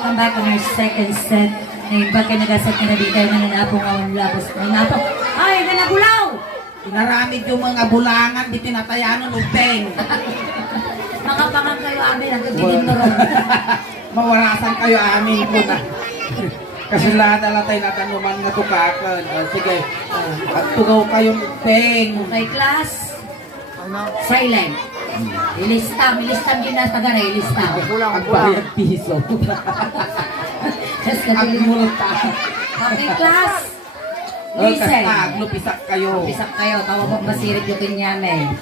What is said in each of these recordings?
welcome back on our second set. Ngayon ba kayo nag-set na nabigay na nanapong ang lapos ng napong? Ay, nanagulaw! Pinaramid yung mga bulangan, di tinatayan ng upeng. Mga pangang kayo amin, ang gagawin mo ron. Mawarasan kayo amin po na. Kasi lahat na tayo natanuman nga tukakan. Sige, at tugaw kayong upeng. Okay, class. Silent. Ilistang yun na taga na ilistang. Ang bayad piso. Kasi Ang kabiling mo. multa. Okay, class. Listen. Kastag, lupisak kayo. Pisak kayo, tawa mo masirip yung kinyame.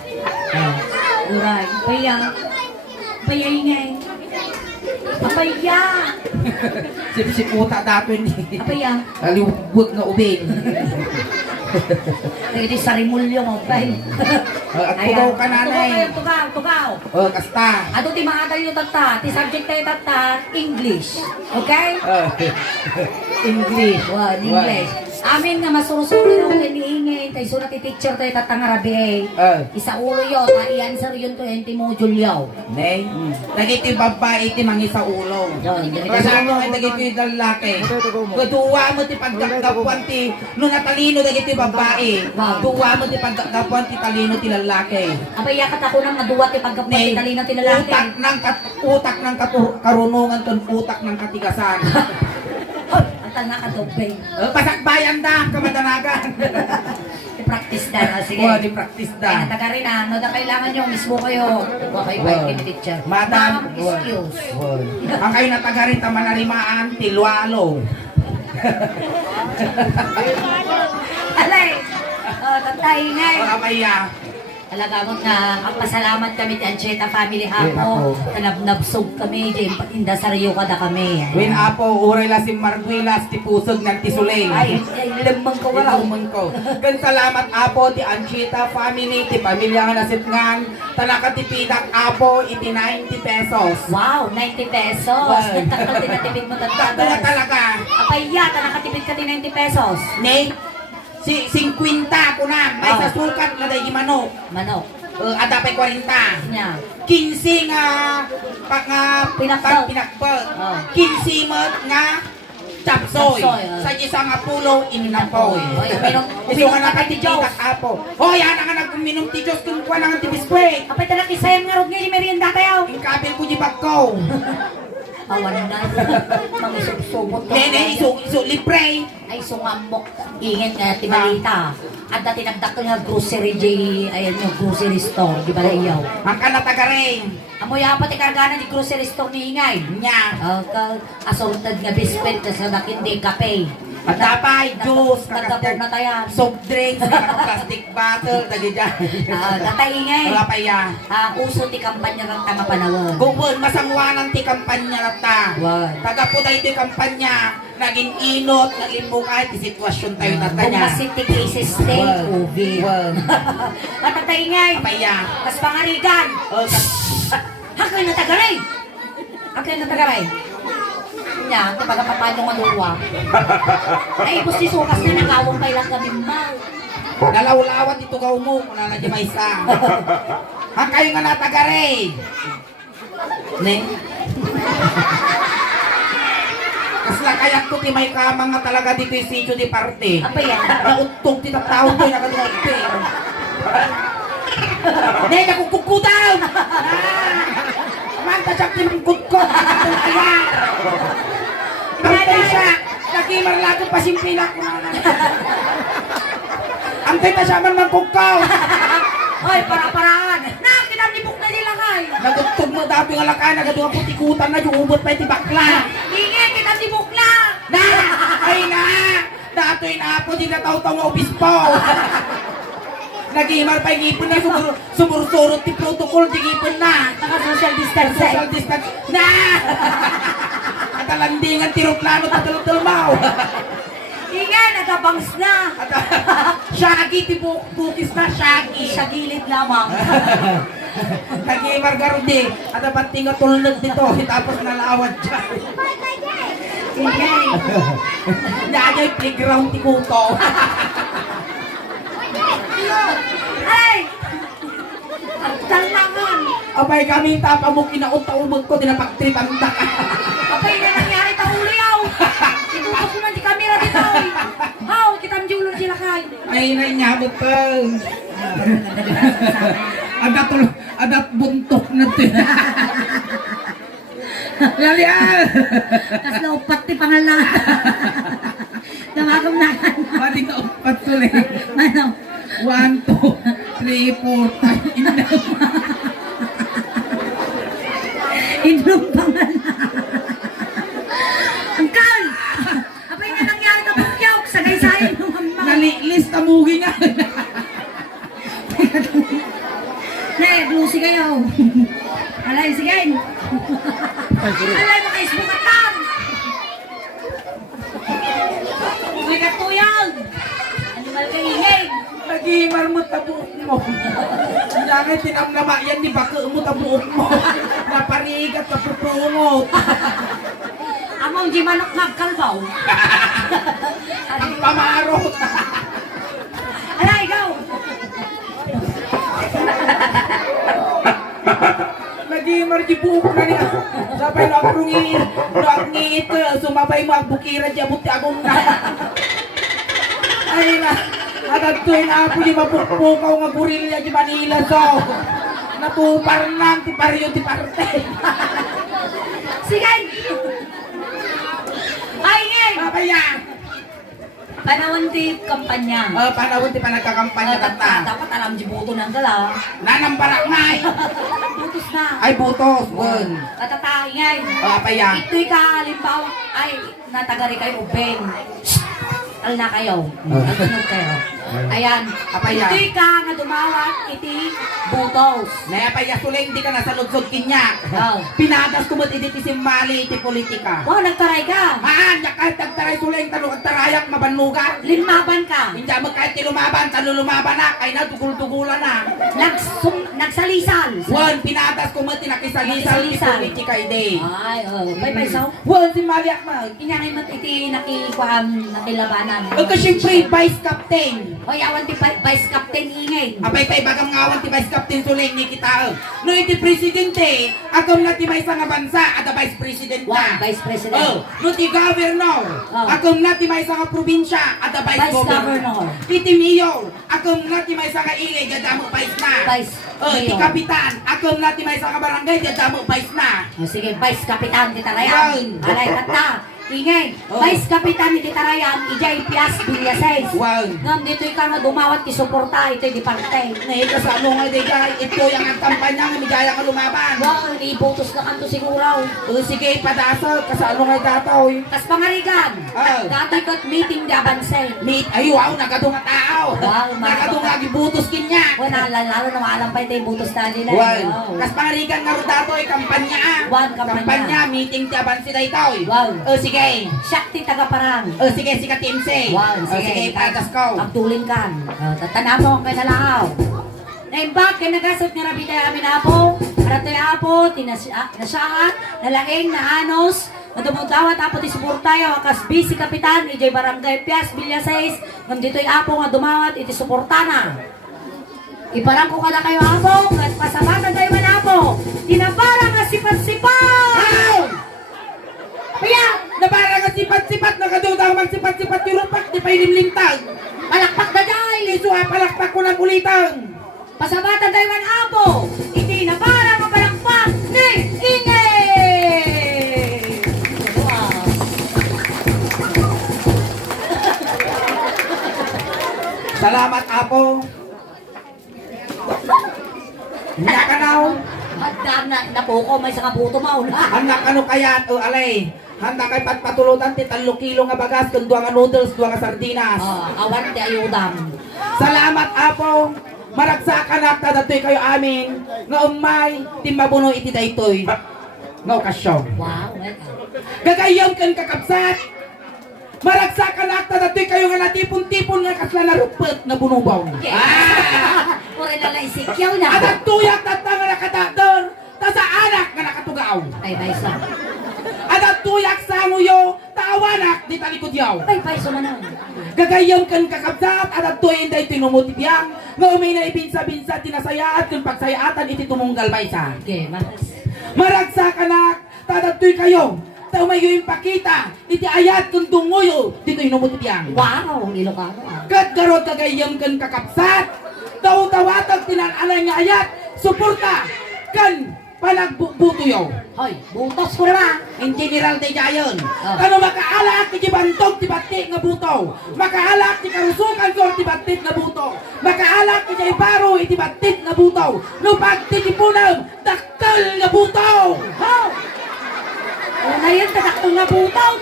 Uray, paya. Paya ingay. Apaya. Sipsiputa dato ni. Apaya. Naliwag na ubing. Hindi sarimulyo mo, bay. At tugaw ka nanay. Tugaw. Kasta. Ato ti mga tayo tata, ti subject tayo tata, English. Okay? English. Wow, English. Amin nga masurusuro yung kaniingin, tayo sulat ti teacher tayo tatangarabi isa ulo yun, i-answer yun to yung module yaw. Nay, dagiti babae ti mangisa ulo. Kasi ano ay dagiti lalaki. Duwa mo ti pagdagdapuan ti no natalino dagiti babae. Duwa mo ti pagdagdapuan ti talino ti lalaki. Abay yakat ako nang maduwa ti pagkapuan ti talino ti lalaki. Utak ng karunungan ton utak ng katigasan. Ang nakatubay. Pasakbayan da, kamadanagan. I-practice na. Sige. Di-practice da. Ay, nataga rin na kailangan nyo, mismo kayo. Huwag kayo kayo teacher. Madam, excuse. Ang kayo nataga rin tamanarimaan, tilwalo. Alay! Tatay nga eh. Kamaya. Talaga mo na pasalamat kami ti Ancheta family hapo. Tanabnabsog kami, Jim. Patinda sa Rio kada kami. Win apo, uray la si Marguilas, ti pusog ng tisulay. Ay, lamang ko wala. Lamang ko. Kan salamat apo, ti Ancheta family, ti pamilya nga nasitngan. Talaka ti pidak apo, iti 90 pesos. Wow, 90 pesos. Wow. Nagtakal tinatipid mo Tatala tatagos. talaga. Apaya, nakatipid ka ti 90 pesos. Nay, si 50 ko na, may sa sukat na dahi manok. Manok. Ada pa'y 40. Nya. 15 nga Pinakbal. pinakbal. 15 Oh. nga chapsoy. Chapsoy, Sa isang apulo, inapoy. Oy, Iso nga nakatitidak apo. Hoy, ana nga nagminom ti Diyos kung kuha nga ti biskwit. Apay talaga isayang nga rod nga ni merienda tayo. Yung kabil ko di bagko. Awan na. Mga subsubot ka. Nene, iso libre. Ay, sungambok. Ingin nga tibalita. At dati nagdakto nga grocery ayan yung grocery store. Di ba na iyaw? Ang kanatagaring. Amoy apat ikargana di grocery store ni Ingay. Nya. Assorted nga biskwit sa nakindi kape. At tapay, juice, Nagdabog na tayo. soft drinks, plastic bottle, dagi dyan. Datay Ingay. Wala pa ya. Uso ti kampanya ng tanga panahon. Gubon, masangwanan ti kampanya na ta. Wow. Taga po tayo ti kampanya, naging inot, naging bukay, ti sitwasyon tayo na ta niya. Kung city cases stay, Wow. COVID. Wow. At tatay Ingay. Paya. Kas pangarigan. Hakay na tagaray! Hakay na tagaray! Nya, kapag kapapano maluwa. Ay, gusto sukas na nagawang kay lang kami mal. Nalawlawan dito ka mo, kung na may isa. Ang kayo nga natagare. Ne? Kasla kayak ko ti may kamang nga talaga dito yung sityo di parte. Apa yan? Nautog ti taktawag ko yung nakatungag ko eh. Ne, nakukukutaw! Manta siya tinungkot ko, nakatungag kaya. Antay siya, nakimar lago pa simple ko na. Antay pa siya man magkukaw. Hoy, para-paraan! Na, kinamlibok na nila kay! Nagutog mo dati nga laka, nagadunga putikutan na, yung ubot pa iti bakla. Ingay, kinamlibok na! Na! Ay na! Dato'y na po, di nataw-taw nga obispo. Nag-imar pa yung ipon na, sumursurot ti protocol, di ipon na. Naka-social distancing. Social distance. Na! Katalandingan ti roplano, tatalot-talmaw. Ingay, nagabangs na! Shaggy, ti bukis na, shaggy. Sa gilid lamang. Nag-imar garudi, at dapat tinga tulad dito, tapos nalawad dyan. Ingay. Nagyay playground ti kuto. Ay! Ang talangan! Abay kami tapamok kinaunta-umag ko, dinapagtripan ka. Apay na nangyari Ay na niya ko. Adat buntok na to. Lalian! Kasla upat ti pangalan. Namagam na kan. Pati ka upat tuloy. Ano? 1, 2, 3, 4, 5, Inom pangalan. Angkal! Apay na nangyari ka bukyok sa gaysayan ng mama. Nalilist amugi nga. Ne, blusi kayo. Alay, sige. Alay, maka-Facebook at tam. Uy, katuyag. Animal ka ingay. Nagimar mo tabuok mo. Dami tinamnama yan, di ba ka mo tabuok mo. Naparigat na pupungot. Among di manok nagkalbaw. Ang pamarot. Alay, go. Nagimar di buok na niya. Sabay na ako ngit. Sumabay mo ang bukira di abot agong na. Ay na. Agad to yung apo di mapukpukaw nga burilya di Manila so. Natupar nang ti pariyo ti parte. Sige. Ay, ngay. Babaya. Panahon ti kampanya. Panahon ti panagkakampanya kata. Dapat alam di buto ng gala. Nanambarak ngay. Butos na. Ay butos. Bun. Katatay ngay. Babaya. Ito'y kalimbawa. Ay, natagari kayo ubeng. Al na kayo. Altunod kayo. Ayan. Apaya. Ito'y ka nga dumawat. Iti butos. Nayapaya suling di ka nasa lutsod kinya. Oh. Pinadas ko mo't iti simbali iti politika. Wow, nagtaray ka. Haan, yakay tagtaray suling tanong at tarayak mabanlugan. Limaban ka. Hindi mo kahit ti lumaban, talo lumaban na, kay na tugul-tugulan na. Nagsalisal. Wan, pinadas ko mo't tinakisalisal iti Nakisalisal. politika ide. Ay, oh. Bye-bye, so. Wan, si Mariak mag. Inyanay mo iti nakilabanan. Ito siyempre, vice captain. Hoy, awan ti vice captain ingay. Abay tay bagam ngawan ti vice captain suling ni kita. No iti presidente, agam na ti may nga bansa at vice president Wow, na. vice president. Oh, no ti governor, Oh. agam na ti may nga probinsya at vice Vice governor. governor. Iti mayor, agam na ti may nga ile gadamo vice na. Vice Oh, ti mayor. kapitan, agam na ti may nga barangay gadamo vice na. Oh, sige, vice kapitan kita rayan. Wow. Alay kata. Ingay, Oh. vice kapitan ni kita rayan, ijay Pias Villaseis. Wow. Ngam dito ka nga dumawat ki suporta ito di parte. Nay kasano nga di kay ito yung ang kampanya nga migaya ka lumaban. Wow, ibotos na kanto siguro. Oh, sige padasal kasano nga datoy. Tas pangarigan. Oh. Dati ko't meeting di abansay. Meet, ay wow, nagadunga tao. Wow, Nagadunga gibutos kinya. Wala, lalo na maalam pa ito butos na nila. Wow. Kas pangarigan nga dato ay kampanya. Wow, kampanya. Meeting ti aban sila ito. Wow. O sige. Shakti tagaparang. O sige, sika Timse. Wow, O sige, patas ko. Pagtulin kan. Tatanaw mo kay nalahaw. Naimbag kay nagasot nga rabi tayo amin apo. Para tayo apo, nasyaat, nalaing, naanos. Madumudawat apo ti suportayo. Akas busy kapitan, ijay barangay Pias, Villaseis. Nandito'y apo nga dumawat, iti suportana. Iparang ko kada kayo apo, at pasabatan tayo man apo. Tinaparang nga sipat-sipat! Wow! Kaya, Nabara nga sipat-sipat, nagadudaw magsipat-sipat yung rupak, di pa inimlintag. palakpak na day! Isuha, palakpak ko ng ulitang. Pasabatan tayo man apo, iti na para mapalakpak ni Ingay! Wow. Salamat, Apo. Hiya ka now. At napuko, may saka buto mauna. Anak ano kaya o alay. Handa kay patpatulutan ti 3 kilo nga bagas kun 2 nga noodles, 2 nga sardinas. Awan ti ayudam. Salamat Apo. Maragsakan at datoy kayo amin. Nga umay ti mabuno iti daytoy. Nga okasyon. Wow, Gagayom kan kakabsat. Maragsakan at datoy kayo nga natipon-tipon nga kasla na rupet na bunubaw. Pura na lang isikyaw na. At ang tuyak at nga nakatador. Ta sa anak nga nakatugaw. Ay, Paisa. At ang tuyak sa nguyo, taawanak di talikod yaw. Ay, Paisa manon. Gagayam kan kakabsat at ang tuyin day tinumutibiyang nga umay na ibinsa-binsa tinasayaat kung pagsayaatan iti tumunggal maysa. Okay, mas. Maragsa ka na, tatatoy kayo. Tao mayo yung pakita. Iti ayat kung dungoyo. Dito inumot biyang. Wow, ang Ilocano ah. Kat garot kagayam kan kakapsat. Tao tawatag tinananay nga ayat. Suporta kan panagbutuyo. Hoy, butos ko naman. In general tayo jayon. Oh. Kano makaalak ti bantog ti batik nga buto. Makaalak ti karusukan ko ti batik nga buto. Makaalak ti jay baro iti batik nga buto. No pag ti punam daktal nga buto. How? Una yun, tatakto nga butos.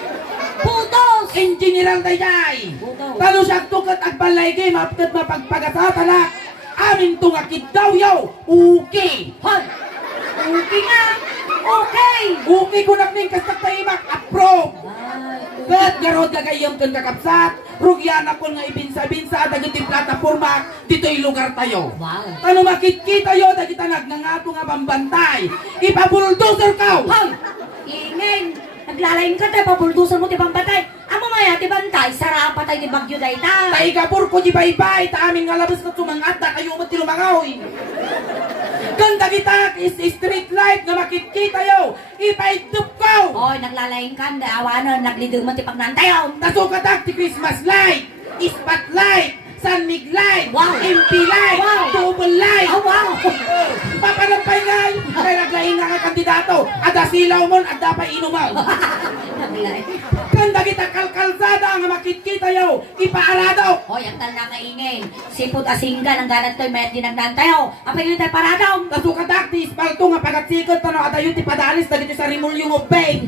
Butos! In general tayo jay. Butos. Kano siya tukat agbalay game apkat mapagpagatatalak. Amin tungakit daw yaw. Okay. Hoy! Okay nga! Okay! Okay ko na ning kastak taimak. Approve. Ay, Kat garot kagayam kan kakapsat. Rugyan ako nga ibinsa-binsa dagiti plataforma dito'y lugar tayo. wow. Ano makikita yo dagiti nagnangato nga bambantay. Ipabuldozer ka. Hoy! Ingin! Naglalain ka tayo, pabuldusan mo tibang batay. Amo maya tibang tay, sarapa tayo di bagyo day ta. Tay kapur ko di baybay. Ta aming nga labas na sumangat na kayo mo tilumangaw. Ganda kita is street light nga makikita yo. Ipaitup ko. Hoy, naglalain ka, awanan, naglidong mo tipag nantayo. Nasukatak ti Christmas light. Spotlight. San Mig light. Wow. MP light. Wow. Double light. Oh, wow! Papalampay ngay. Kaya naglaing nga kandidato. Ada silaw mo, ada pa inumaw. Naglalain. Ganda kita kalkalsada nga makikita yo. Ipaarado. Hoy, ang tal nakaingin. Sipot asinggan, ang ganat to'y mayat dinagdantayo. Apay yun tayo paradaw. Nasukatak ti ispalto nga pagatsikat no adayo ti padalis dagiti sa rimulyong ubeng.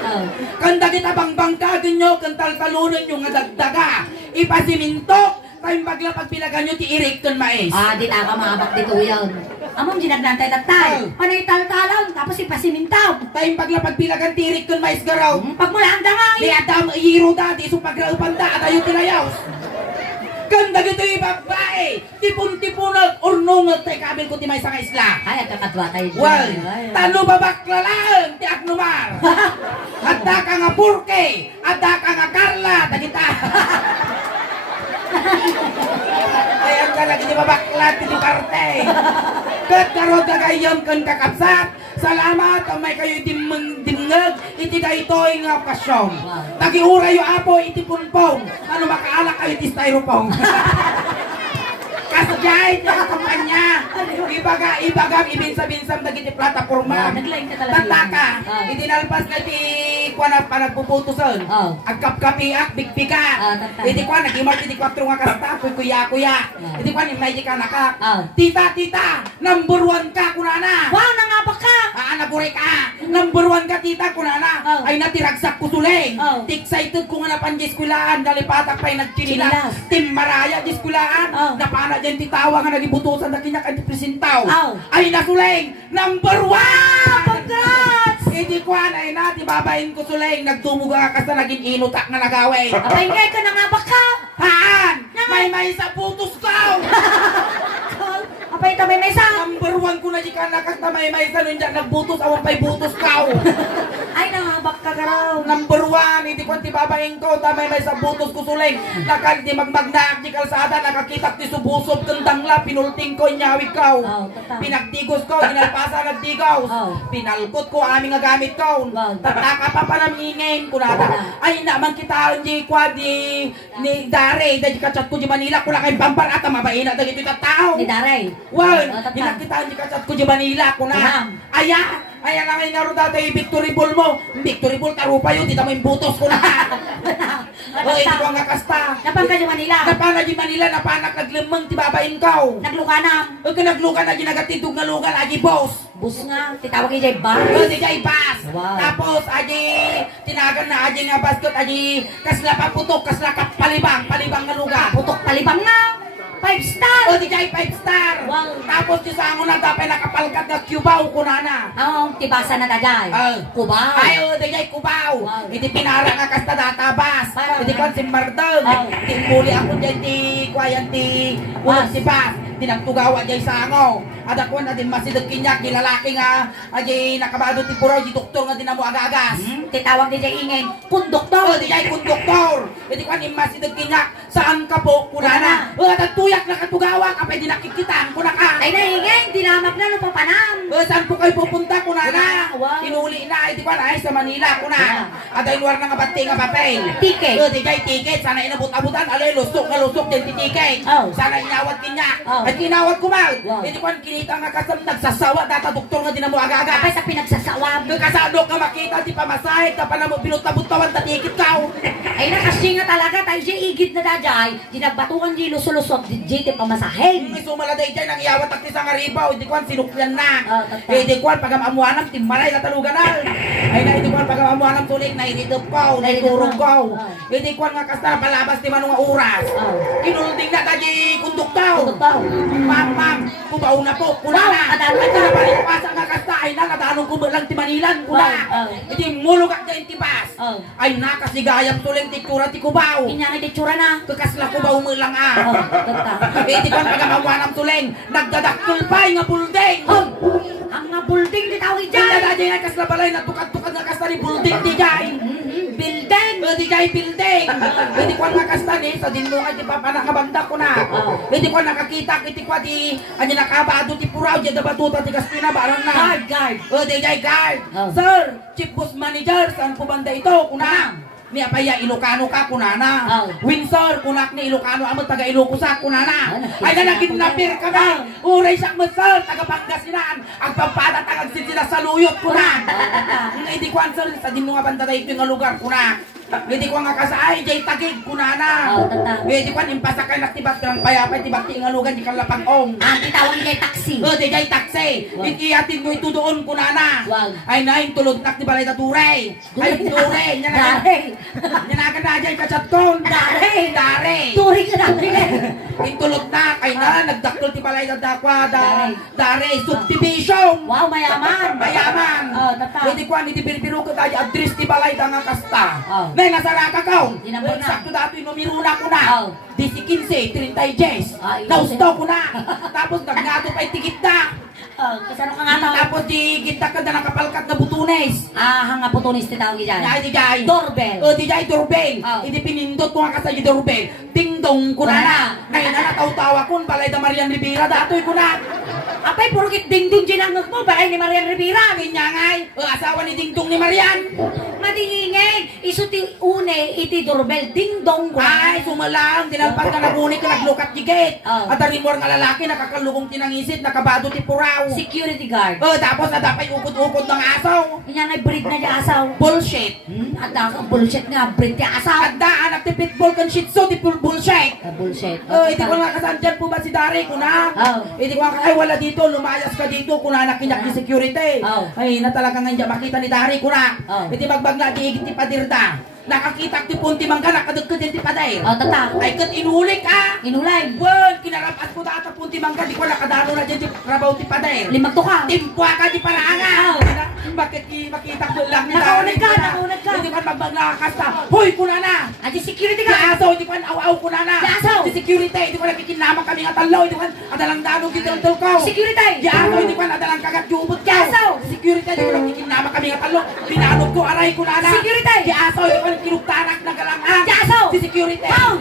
Oh. Kanda kita bangbangkagan nyo kan taltalunan nyo nga dagdaga. Ipasimintok. Tayong bagla pagpilagan nyo ti Ericton Mais. Ah, di taka maabak dito yun. Among dinagdantay tatay. Panay tal-talaw, tapos ipasimintaw. Tayong bagla pagpilagan ti Ericton Mais garaw. Pagmula ang dangay. Di adam hiro dati so pagraupan da adayo ti layaws. Kanda gito yung babae. Tipon-tipunag urnungot tay kabil ko ti may sa isla. Ay, at kakatwa tayo dyan. Well, Ay, ay. tano babaklalaan ti Aknumar. Adda ka nga Purke, adda ka nga Carla, dagita. Ayan ka lagi di babaklat ti parte. Kat karod kagayam kan kakapsat. Salamat ang may kayo dimngag iti daytoy nga okasyon. Tagiura yo apo iti punpong. Ano makaalak kayo ti styrofoam. Kasadyay ti kampanya. Ibagang ibinsa-binsam dagiti plataforma. Naglain ka talaga. Tataka. Ah. Itinalpas na ti kuana panagpuputusan. Oh. Agkapkapiak bigpika. Tataka. Iti kuan nagimart iti 4 nga kasta kuya. Ah. Iti kuan imay di ka naka. Ah. Tita, number 1 ka kunana. Wow, nangabak ka! Nabure ka. Number 1 ka tita kunana. Oh. Ay natiragsak kusuling. Oh. Excited ko nga napan diskulaan dalipatak pay nagchinilas. Chinilas. Tim Maraya diskulaan. Oh. Napana dyan titawa nga nagibutusan na kinyak at presentaw. Oh. Ay nasuling. Number 1. Congrats! Hindi ko anay na, di babayin ko suleng, nagdumuga ka sa naging inutak na nagawin. Apay ngay ka, nangabak ka! Haan! May sa putos ko! Apay tamay may sa! Number 1 ko na di ka nakas na may sa nun dyan, nagbutos, awan pa'y butos ka! Ay, nangabak ka ka raw! Number 1, hindi ko ti babayin ko, tamay may sa butos ko suleng. Nakal di magmagnaak di kalsada, nakakitak ti subusob kandangla, pinulting ko, nyawig ka. Oh, tata. Pinagdigos ko, inalpasa nagdigaw. Oh. Pinalkot ko, aming nga gamit ko. Wow. Tataka pa panamingin ko nata. Ay naman kita di kwa di ni Dare, di kachat ko di Manila, kula kay bambar at mabayin na dagiti tao. Ni Daray! Well, Oh, tata. dinakita di kachat ko di Manila, kuna. Kunam. Aya nga ngay naroon dati victory ball mo. Victory ball tarupa yun, di tamo yung butos ko na. O, hindi ko nga kasta. Napang ka di Manila! Napana di Manila, napanak naglimang ti babayin ko. Naglukanam! O kanaglukan na ginagatidog na lugan, agi boss. Bus nga, titawag ni Jay Bar! Di jay bas. Wow. Tapos aji tinagan na aji nga basket aji kasla paputok kasla palibang nga lugar. Putok palibang nga! 5 star! O di jay 5 star. Wow. Tapos di sango na dapay nakapalkat na Cubaw kunana. Ang tibasa na dagay! Kubaw! Ay o di jay Cubaw. Wow. Hindi pinara nga kasta databas. Parang- Hindi kon si Mardeng. Wow. Timbuli ako dyan ti kwayan ti ulang si Bas. Tinagtugawa jay sango. Ada ko na din masidag kinyak di lalaki nga aji nakabado ti puro di doktor nga dinamo agagas. Titawag ni Jay Ingay, konduktor! Oh, di jay konduktor. Iti kwan imasidag kinyak. Saan ka po? Kunana. Tuyak na katugawak. Kapay di nakikitaan. Kunaka. Ay naingay, dinamag na lupapanam. Saan po kayo pupunta? Kunana. Wow. Inuli na. Iti kwan ay sa Manila. Kuna. At ay luar nga bati nga papel. Ticket. Di kay ticket. Sana inabot-abutan. Alay lusok na lusok din ti ticket. Oh. Sana inawat kinyak. Oh. At kinawat kumal. Wow. Iti kwan kinita nga kasam nagsasawa. Data doktor nga dinamo aga-aga. Kapay sa pinagsasawab. Kasado ka makita ti pamasahe. Kapag mo binutabot-tawan ta ticket ka. Ay nakasya nga talaga tayo siya igid na dadjay. Dinagbatukan di lusulusot di jete pamasahin. May sumaladay dyan ang iyawat at isang aribaw. Hindi kwan sinuklan na. Tata. Hindi kwan pagamamuanam timmalay na talugan na. Ay na hindi kwan pagamamuanam tuling na initop ko. Na iturong ko. Hindi kwan nga kasta palabas ti manong oras. Kinulunding na tayo kundok tao. Ma'am, kubaw na po. Kuna na. Ito na palikwasan nga kasta. Ay na natanong ko lang ti Manilan. Kuna. Hindi mulugak na intibas. Ay na kasigayam tuling ti kura ti kubaw. Inya nga di tsura na. Kakasla kubaw mo lang Tata. Hindi kwan pagamamuanam tuling. Nagdadaktul pa nga bulding. Ang nga building di tawag Diyan dyan. na dyan kasla balay na tukad-tukad na kasta ni building di jay. Building. Di jay building. Hindi kwan nga kasta ni sa dinungan di pa panakabanda ko na. Hindi kwan nakakita kiti kwa di anya nakabado ti puraw di dabatuta ti kastina baron na. Guard. Di jay guard. Oh. Sir, chief boss manager saan po banda ito? Kuna. Ni apaya Ilocano ka kunana. Windsor kunak ni Ilocano amo taga Ilocos sa kunana. Ay nalagin na pir kami. Uray sak mesel taga Pangasinan. Ang pampada taga sila sa luyot kuna. Hindi ko answer sa dinmo nga banda tayo nga lugar kuna. Hindi ko nga kasaay jay tagig kunana. Hindi ko impasakay na tibat lang payapay tibat nga lugar di kalapang ong. Ang titawag niya taxi. Di jay taxi. Ikiatin mo ito doon kunana. Ay nain tulog tak di balay ta turay. Ay turay nya na. Nanagan na dyan kachat ko. Dare. Turing ka natin. Intulog na. Kay na. Nagdaktol ti balay na dakwa. Dare. Subdivision. Wow, mayaman. Mayaman. Tata. Hindi ko hindi biro ko tayo address ti balay da nga kasta. Oh. Nay nasaraka ka. Dinambor na. Sakto dato numero na ko na. Oh. 15, 30 Jes. Nausto ko na. Tapos nagnato pa tigit na. Kasano ka nga tawag? Tapos di kita ka na nakapalkat na butunes. Hanga putunis titawag dyan. Ay, di jay. Doorbell. Di jay doorbell. Oh. Hindi pinindot ko nga kasi doorbell. Ding dong ko na. Ngayon na nataw-tawa ko. Balay da Marian Rivera. Datoy ko na. Apay, purukit ding-dong ginangag mo. Balay ni Marian Rivera. Kinyangay. Asawa ni Ding Dong ni Marian. Madingingay. Isuti une, iti doorbell. Ding-dong ko. Ay, sumalang. Dinalpas na nagunit ka naglukat gigit. Oh. At arin mo nga lalaki. Nakakalugong tinangisit. Nakabado ti puraw. Security guard. Tapos nadapay ukod-ukod ng asaw. Kanya nga breed na di asaw. Bullshit. At ka bullshit nga, breed ti asaw. At daan at ti pitbull kan shih tzu. Ti bullshit. Bullshit. Hindi ko nga kasandyan po ba si Dari ko na? Hindi ko nga ay wala dito, lumayas ka dito kung nakinyak ni security. Ay na talaga nga hindi makita ni Dari ko na. Hindi magbag na diigit ti padirda. Nakakita ti punti mangga nakadagkad ti padir. Tata. Ay kat inulik ka. Inulay. Well, kinarapas ko data punti mangga di ko nakadano na dyan ti rabaw ti padir. Limag to ka. Timpwa ka di paraanga. Bakit makita ko lang ni Nakaunag ka, nakaunag ka. Hindi ko magbag nakakasta. Hoy, kuna na. At yung security Di guard. asaw, di ko aw-aw ko na na. Di asaw. Di security, di ko nakikinamang kami nga talo. Di ko adalang danog gitel-tel ko. Security. Di asaw, di ko adalang kagat yubot Di ko. asaw. Di security, di ko nakikinamang kami nga talo. Binanog ko, aray ko na na. Security. Di asaw, di ko kinugtanak na galangan. Di asaw. Di security. Pow!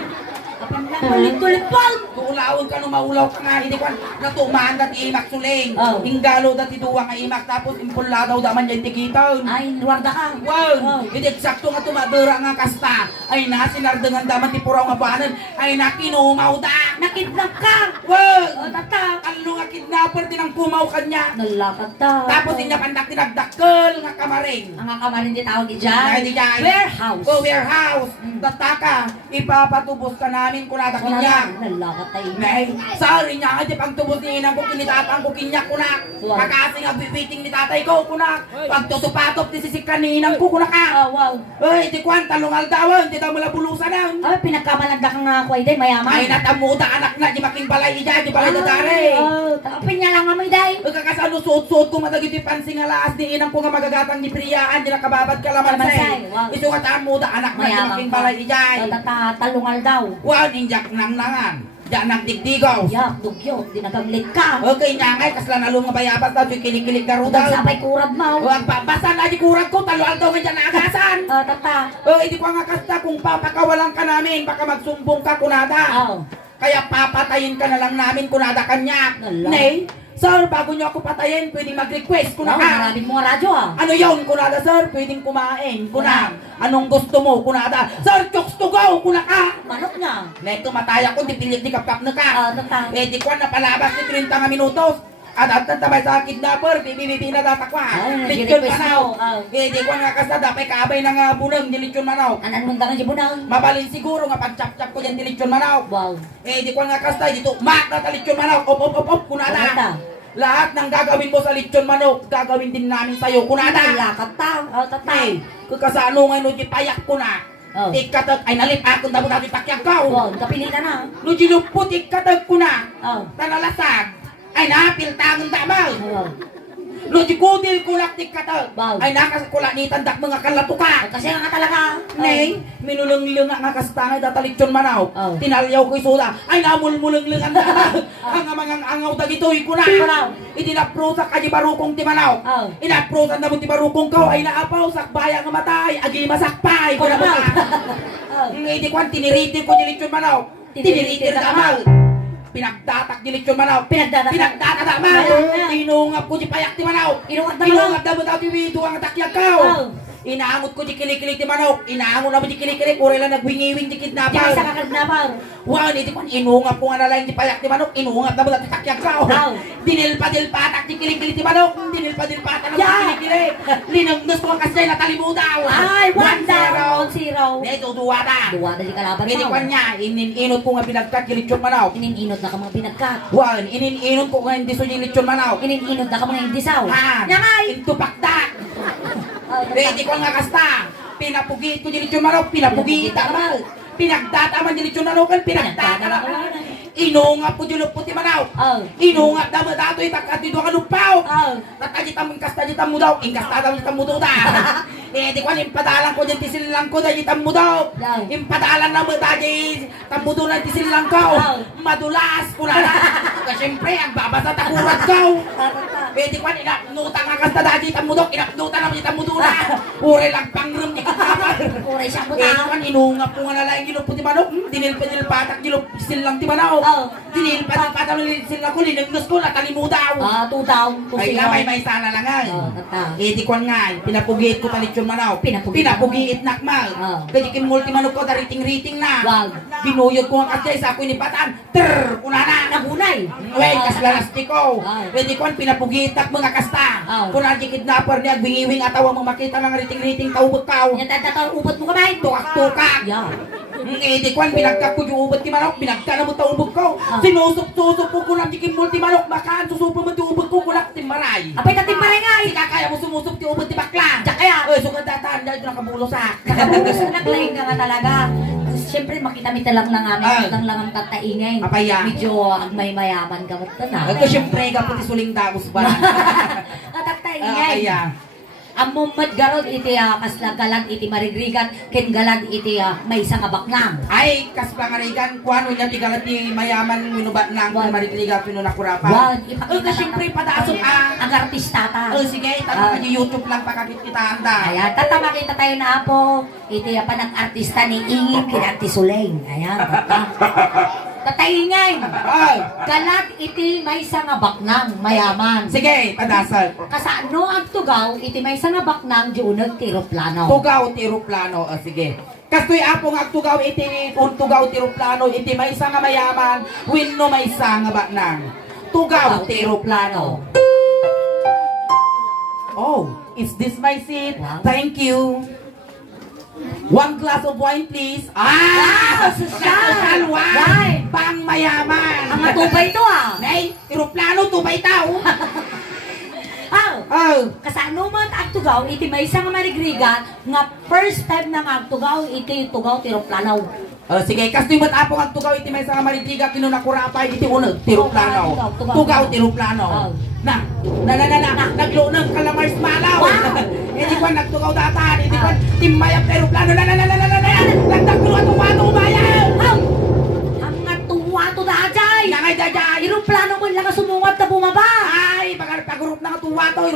Kapag lang kulit-kulit pal. Kuulawon ka no maulaw ka nga. Hindi ko natumaan dati imak suling. Hinggalo dati duwa nga imak. Tapos impula daw daman dyan tikitan. Ay, nuwarda ka. Wow! Hindi eksakto nga tumadura nga kasta. Ay na, sinardangan daman ti puraw nga banan. Ay na, kinumaw da. Nakidnap ka. Wow! Tata. Ano nga kidnapper din ang pumaw kanya. Nalakad ta. Tapos inya pandak tinagdakkel nga kamaring. Ang kamarin di tawag Ay, dyan. di dyan. Warehouse. Oh, warehouse. Dataka, ipapatubos ka namin kung nata kinyak. Nalakad tayo. Nay, sorry niya nga di pagtubos ni inang ko kinitatang ko kinyak kunak. Wow. Kakasi nga bibiting ni tatay ko kunak. Pagtutupatop ti sisikan ni inang ko kunak ka. Wow. Ay, di kwan, talungal dawan, di daw mula bulusan na. Ay, pinagkamalanda ka nga ako ay day, mayaman. Ay, natamuda anak na, di making balay ija, di balay na dare. Tapin niya lang nga may day. Ay, kakasano, suot-suot ko matagit di pansing alas, di inang ko nga magagatang di priyaan, di nakababad ka laman Kalamansi, say. wow. Ito nga tamuda anak na, di Mayaman making ka. balay ija. Talungal daw. Wow, ninjak nang nangan. Diyan nagdigdigaw. Yak, dugyot, dinaganglit ka. Okay nga ngay, kasla na lumang bayabas daw, yung kilig-kilig na rudaw. Sabay kurad mo. Ang pabasan na di kurag ko, talo-al daw nga dyan naagasan. Tata. Hindi ko nga kasta kung papakawalan ka namin, baka magsumbong ka kunada. Kaya papatayin ka na lang namin kunada kanya. Nala. Nay, sir, bago niyo ako patayin, pwedeng mag-request kuna ka. Maraming mga radyo Ano yun, kunada sir? Pwedeng kumain. Kuna, anong gusto mo, kunada? Sir, chokes to go, kuna ka. Manok na. Neto mataya ko, di pilit di kapkap na ka. Tata. Di ko na palabas ni 30 nga minutos. At tabay sa kidnapper, bibi na datakwa. Lechon manaw. Di ko nga kasada, pay kaabay na nga bulang, di lechon manaw. Anan mong dangan si Bunang. Mabalin siguro nga pag-chap-chap ko dyan di lechon manaw. Wow. Di ko nga kasada, dito, mak na ta lechon manaw. Op, kunada. Lahat ng gagawin mo sa lechon manok, gagawin din namin sa'yo, kunada. Lakat ta. Tata. Ay, kasano nga no, payak ko na. Ikatak, ay nalip akong damo dati takyak ka. Wow, kapilitan na. No, dilupot, ikatak ko na. Oh. Tanalasag. Ay napil tangon damay. Wow. Lo di kudil kulak ti kata. Wow. Ay nakakulak ni tandak mga kalatuka. Kasi nga talaga. Nay, minulong-lung nga kastangay datalityon manaw. Oh. Tinalyaw ko isuda. Ay namulmulong-lung ang ang mga angaw dagitoy ko na. Idinaprusa ka di barukong ti manaw. Inaprusa na mo ti barukong ko ay naapaw sakbaya nga matay. Agi masakpay ko na mo. Hindi ko tiniritin ko di lechon manaw. Tiniritin na amal. Pinagdatak di lechon manaw. Pinagdatak manaw. Inungap ko di payak ti manaw. Inungap na mo daw ti wido ang takyag ka. Inaangot ko di kilik-kilik ti manok. Inaangot na mo di kilik-kilik. Uri lang nagwingi-wing di kidnapper. Di sa kakagnapaw. Wow, hindi ko inungap ko nga nalang di payak ti manok. Inungap na mo daw ti takyag ka. Dinilpa-dilpatak di kilik-kilik ti manok. Dinilpa-dilpatak na mo di kilik-kilik. Linangnos ko ang kasay na talimudaw. Ay, 1-0. Neto, duwada. Duwada di kalaban Hindi mo. ko niya, ininot ko nga pinagkat kilitsyon manaw. Ininot na ka mga pinagkat. Wow, ininot ko nga hindi so kilitsyon manaw. Ininot na ka mga indisaw. Ha, Nyangay! intupaktak. Hindi ko nga kasta. Pinapugit ko kilitsyon manaw, pinapugit tamal. Pinagdataman kilitsyon manaw kan, pinagdataman. Inungap ko dilop puti manaw. Inungap daw dato itakat dito ka lupaw. Tatagitan mo kasta ditan mo daw, ingkasta daw ditan mo daw da. Di ko impadalan ko diyan tisilang ko da ditan mo daw. Impadalan na mo da di tambudo na tisilang ko. Madulas ko na. Kasi syempre ang babasa takurat ko. Di ko inapnuta nga kasta da ditan mo daw, inapnuta na mo ditan mo daw na. Ure lang pangrum di kapal. Ure siyang Di buta. ko inungap ko nga nalang gilop puti manok. Dinilpatak gilop silang ti manaw. Dinilpatak silang ko linagnos ko nakalimudaw. 2 Ay nga may sana lang ay. Di ko nga pinapugit ko talitsyon manaw. Pinapugiit nakmal. Kaya kinmulti manok ko dariting-riting na. Ginuyod ko ang katsay sa ako inipatan. Trrr! Kunana! Nagunay. Well, kaslalastiko. Pwede ko pinapugit nak mga kasta. Kuna di kidnapper niya, wingiwing atawa mo makita ng riting-riting taubot kao. Yan tatataw ubot mo kamay. Tukak-tukak. Di ko pinagkak ko yung ubot ti manok, pinagka na mo taubot ko. Sinusup-susup ko kunang di kinmulti manok, makaan susupo mo ti ubot ko kunak timmaray. Apay tatimbaray nga. Hindi ka kaya mo sumusup ti ubot ti bakla. Diyak kaya. Sugad dataan, dahil nakabulosak. Nakabukas na naglaing ka nga talaga. Siyempre makita-mita lang na namin hanggang lang ang tataingay. Apaya. Medyo ang may mayaman ka mo na. Ito siyempre ka puti suling dagos ba? Tataingay. Apaya. Ang mumad garod iti kasla galag iti marigrigan ken galag iti may isang abaknang. Ay, kaspangarigan, kuano niya tigalat ni mayaman minubat ng marigriga pinunakurapan. Wow, ipakita siyempre padaasok ang artista ta. Sige, tanong ka YouTube lang pakakit kita anda. Ayan, tata makita tayo na po. Iti pa ng artista ni Ingrid Kinati Suleng. Ayan, tatayingay. Galag iti may isang abaknang mayaman. Sige, padasal. Kasano ang tugaw iti may isang abaknang di unag tiroplano. Tugaw tiroplano, sige. Kastoy apong agtugaw iti tugaw tiroplano iti may isang nga mayaman, wenno may isang nga baknang. Tugaw tiroplano. Oh, is this my seat? Wow. Thank you. 1 glass of wine, please. Social! Wine! Pang mayaman! Ang matubay to Nay, tiroplano, tubay tao! Kasano man agtugaw iti may isang marigrigan nga first time nang agtugaw iti tugaw tiroplano. Sige, kastoy ba't apong agtugaw iti may isang marigriga kinunakurapay iti unang tiroplano. Tugaw tiroplano. Naglunang kalamars malaw. Hindi ko nagtugaw datan, hindi ko timayap aeroplano. Nagtagtuwa tumayaw. Ang nga tuwa to daan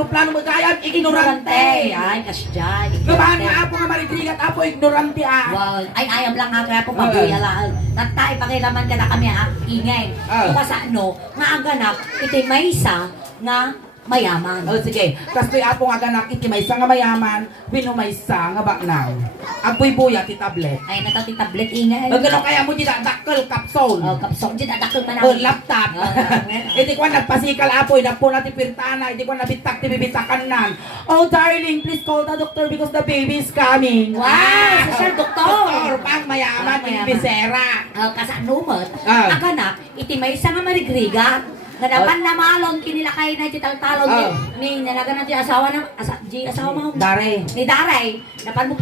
eroplano magayam, ignorante. Ay, kasyan. Gabahan nga apo nga marigrigat apo, ignorante ah. Wow, ay ayam lang nga kaya po pabuyalaan. Tatay, pakilaman ka na kami ha, ingay. Kung sa ano, nga ang ganap, iti may isa nga mayaman. O sige, kastoy apo nga ganak iti maysa nga mayaman, pinumaysa nga baknaw. Apoy buya ti tablet. Ay, natati tablet ingay. O gano kaya mo di dakkel kapsol. Oh, kapsong dyan, adakil man O ako. laptop. Iti ko nagpasikal apoy, napo na ti pirtana, iti ko nabitak ti bibitakan nan. Oh darling, please call the doctor because the baby is coming. Wow, social doktor. Doktor, pang mayaman, Pang mayaman. bisera. Kasanumot, Ah. aganak, iti may isa nga marigriga. Ganapan na malon, kinilakay na iti taltalon ni nalaga na di asawa na, asawa mo. Dare. Ni Daray, napan mo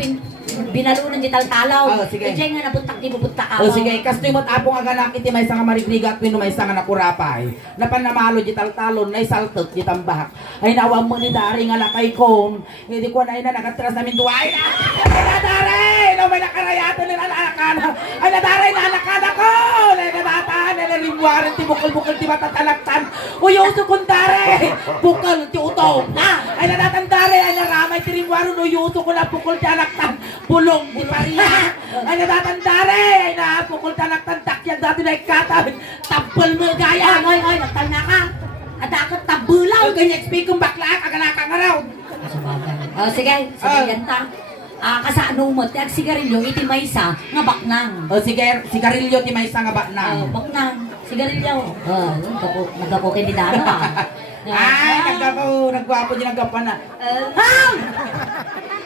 binalunan di taltalaw. Oh, sige. Iti nga nabuntak di bubuntak O ako. sige, kastoy mo't apo nga ganak iti may nga marigriga at may nga nakurapay. Napan namalo di taltalon, na isaltot di tambak. Ay nawang mo ni Dare nga lakay kong. Hindi ko na ina nakatras namin duway na. Ay na Dare! No, may nakarayato nila nakakana. Ay na Dare, nalakana ko! Ay na natahan, ay nalimwaran ti bukol-bukol ti matatalaktan. Uy, uso kong Dare! Bukol ti utong. Ay na Dare, ay naramay ti rimwaron. Uy, uso ko na bukol ti alaktan. Bulong di pariya. Ay natatandare. Ay napukol talaktan takyan dati na ikatan. Tampal mo gaya. Ay, nagtal na ka. At ako tabulaw. Ang ganyan speak kong bakla. Kagalaka nga raw. Sige, yan ta. Kasano mo, tiyag sigarilyo, iti may isa, nga baknang. O sige, sigarilyo ti may isa nga baknang. Baknang, sigarilyo. Nagkapukin ni Dano Ay, nagwapo niya naggapan na. Ham!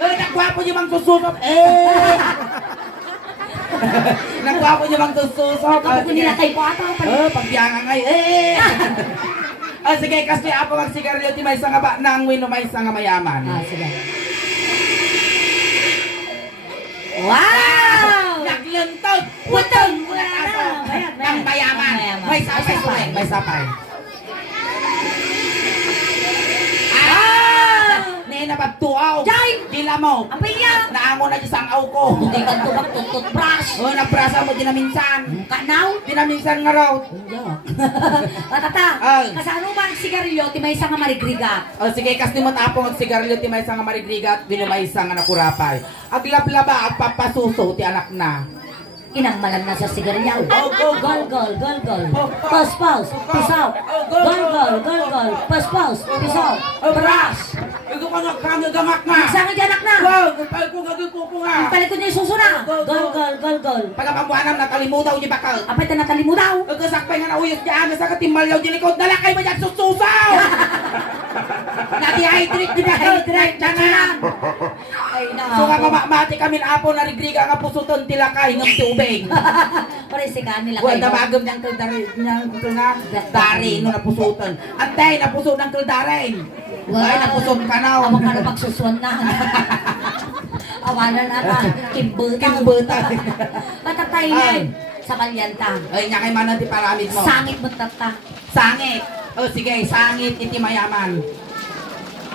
Nagwapo niya mang sususot. Nagwapo niya mang sususot. Nagkapukin nila kay Pata. Pagbiyangan ngay. Sige, kasi apo ang sigarilyo ti may isa nga baknang, wino may isa nga mayaman. Sige. Wow! Naglentog! Putong! Wala Wala aso! na! Pang mayaman! May sapay ko eh! May sapay! Napagtuaw. Jay! Dila mo. Ang piya! Naango na isang aw ko. Hindi ka tubak tututbrush. O, nabrasa mo dinaminsan. Kanaw? Dinaminsan nga raw. Tata, Ay. kasano ba ang sigarilyo, ti may isa nga marigriga? O, sige, kasi mo tapong ang sigarilyo ti may isang nga marigrigat, binumay isang nga nakurapay. Aglablaba at papasuso ti anak na. Inang malam na sa sigarilyo. Oh, go, go. Gol. Pause. Peace out. Gol. Pause. Peace out. Brush. Ito ka nagkangagamak na. Isa nga dyanak na. Wow, pag ko gagawin ko nga. Palikod niya yung suso na. Gol. Pagkapabuanam, nakalimudaw niya bakal. Apay ta natalimu daw. Pagkasakpay nga nauyos niya, sa katimbalyaw di likod, dalakay mo dyan sususaw! Na-dehydrate na nga! Ay na. So nga mamamati kami na apo, narigriga nga pusuton tilakay ng tubig. Pare si kanila Huwag na bagam niyang dari no napusuton. Antay, napusuton ng kildarin. Ay, napusot ka na. Awang ka na pagsusuan na. Awanan na ka. Kimbutang. Patatay Ay. yan. Sa kalyanta. Ay, niya kay manan ti paramid mo. Sangit mo tata. Sangit. O sige, sangit iti mayaman.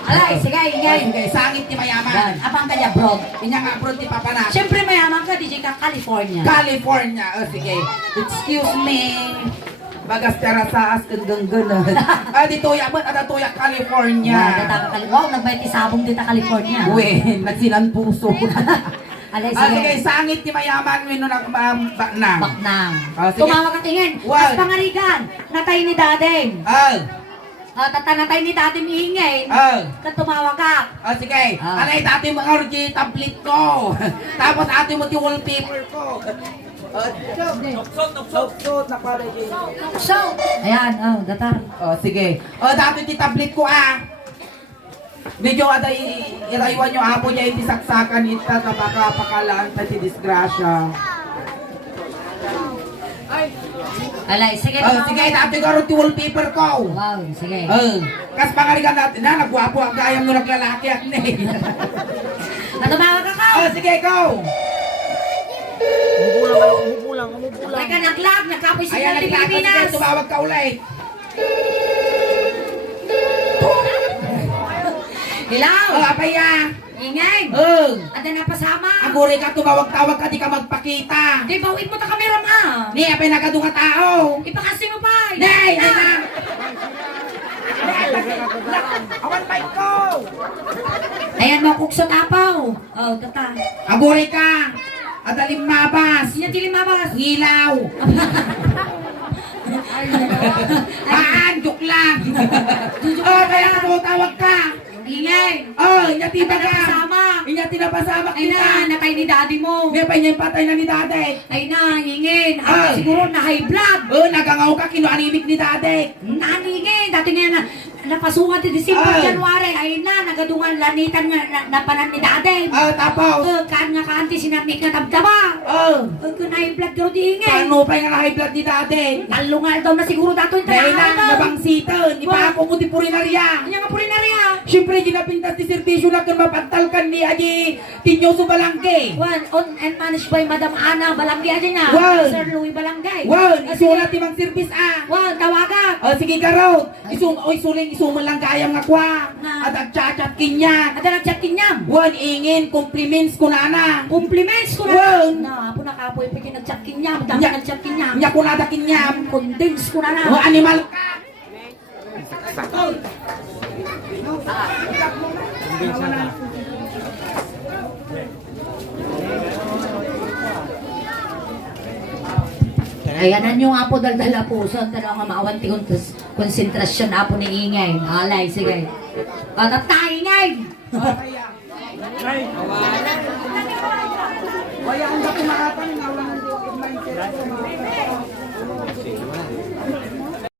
Alay, sige, ingay. Sige, sangit ti mayaman. Abang ka niya, bro. Inya nga abroad ti papanak. Siyempre mayaman ka, DJ ka, California. California. O sige. Excuse me. Bagas terasaas kang gangganan. Dito ya ba't ada tuya California. Wow, nagbayti sabong dito California. Uwe, nagsinan puso. Alay, Sige, sige. sangit ti mayaman wino nang baknang. Baknang. Sige. Tumawag ka tingin. Wow. Mas pangarigan. Natay ni Dadeng. Tata natay ni Dadeng iingay. Tumawag ka. Sige. Alay, dati mga orgy tablet ko. Tapos ate mo ti wallpaper ko. Noksot na pala So, ayan, datar. Sige. Dati ti tablet ko Medyo aday iraywan nyo apo niya iti saksakan ita sa baka pakalaan ta ti disgrasya. Alay, sige. Sige, dati ko ti wallpaper ko. Wow, sige. Kas pangarigan natin na, nagwapo ang gayam no naglalaki at ne. Tumawag ka ka. Sige, go! Umubulang. Ay ka naglag, nagkapoy si Ayan, Pilipinas. nagkakasin, tumawag ka ulit. Hilaw. Apaya. Ingay. Ada na pasama. Aguri ka, tumawag-tawag ka, di ka magpakita. Di bawit mo ta kamera ma. Ni, apay nakadunga tao. Ipakasi mo pa. Nay, nay na. Awan mic ko! Ayan mo, kukso tapaw. Oh, tata. Aburi ka! Adalim mabas! Sino tili mabas? Hilaw! Joke lang! Oh, kaya natutawag ka! Ingay. Oh, inyati ba ka? Kasama. Inyati na pasama Ay kita! na, natay ni daddy mo. Hindi pa niya yung patay na ni dade! Ay na, hingin. Ay. Siguro na high blood. Oh, nagangaw ka, kinuanimik ni dade! Naningin. Dati nga na, napasukan ti December, Ay. January. Ay na, nagadungan lanitan nga na panan ni daddy. Oh, tapos! Kaan nga kaanti sinamik na tabtaba. Oh! Kung high blood pero di ingay. Paano pa yung high blood ni dade? Talungal daw na siguro dato yung Dahil na, talaga. nabangsitan! Ipa ako mo ti purinarya! Kanya nga po rin na rin ah. Siyempre, ginapintas ti servisyo na kung mapantalkan ni Aji Tinyoso Balangke! One, on and managed by Madam Ana Balangay din na. Wow. Sir Louis Balangay. Wow! Isulat ti mang service ah! Wow, tawagan. O sige karot! Isuling lang kayang akwa! Na. At agchat-chat kinyak! Ada nag-chat kinyam. Wan ingin, compliments ko na na! Compliments ko na. Wow. Na, po nakapoy pa yung nag-chat kinyam. Dami Nya- nag-chat kinyam. Nya ko nada kinyam! Condense ko na na. O animal ka! Ayan nyo nga po daldala po. So, talaga nga maawanti kong konsentrasyon na po ni Ingay. Alay, sige. Tatay, Ingay! Wala ang dati makapang nawalan ng mindset.